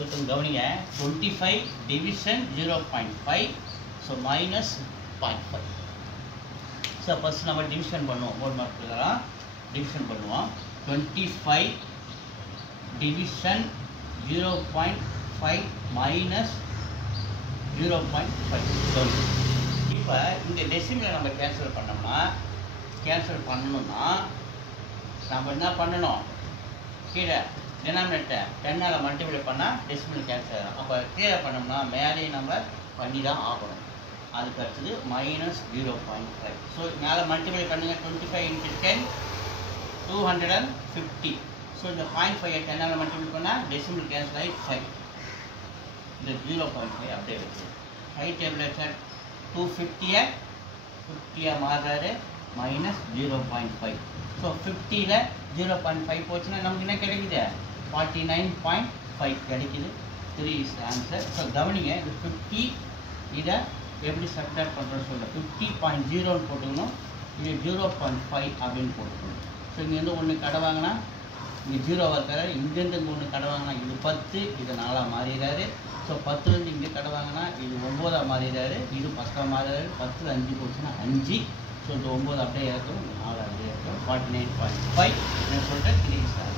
வகுக்கும் கவனிங்க 25 division 0.5 so minus 0.5 so first நம்ம டிவிஷன் பண்ணுவோம் 4 மார்க் தரோம் டிவிஷன் பண்ணுவோம் 25 டிவிஷன் 0.5 மைனஸ் 0.5 இப்போ இந்த டெசிமலை நம்ம கேன்சல் பண்ணணும்னா நம்ம என்ன பண்ணணும் கீழே டினாமினேட்டர் 10ஆல் மல்டிப்ளை பண்ணால் டெசிமல் கேன்சல் ஆகும் அப்போ கீழே பண்ணோம்னா மேலேயும் நம்ம பண்ணி தான் ஆகணும் அதுக்கு அடுத்தது மைனஸ் 0.5 ஸோ மேலே மல்டிப்ளை பண்ணுங்கள் 25 × 10 250 ஸோ இந்த 0.5 10ஆல் மல்டிப்ளை பண்ணால் டெசிமல் கேன்சல் ஆகி 5 இந்த 0.5 அப்படியே வச்சு 5 டேபிள் 250 50 மாறாரு மைனஸ் 0.5 ஸோ 50ல் 0.5 போச்சுன்னா நமக்கு என்ன கிடைக்குது 49.5 கிடைக்குது 3 இஸ் ஆன்சர் ஸோ கவனிங்க இது 50 இதை எப்படி சப்ட்ராக்ட் பண்ணுறோன்னு சொல்லுங்கள் 50.0ன்னு போட்டுக்கணும் இது 0.5 அப்படின்னு போட்டுக்கணும் ஸோ இங்கேருந்து ஒன்று கடை வாங்கினா இங்கே 0 இருக்கிற இங்கேருந்து இங்கே ஒன்று கடை வாங்கினா இது 10 இது 4ஆக மாறிடுறாரு ஸோ 10லேருந்து இங்கே கடை வாங்கினா இது 9ஆக மாறிடுறாரு இது 10ஆக மாறிடுறாரு 10ல் 5 போச்சுன்னா 5 ஸோ இந்த 9 அப்படியே இருக்கும் 4 அப்படியே இருக்கும் 49.5 சொல்லிட்டு 3 சார்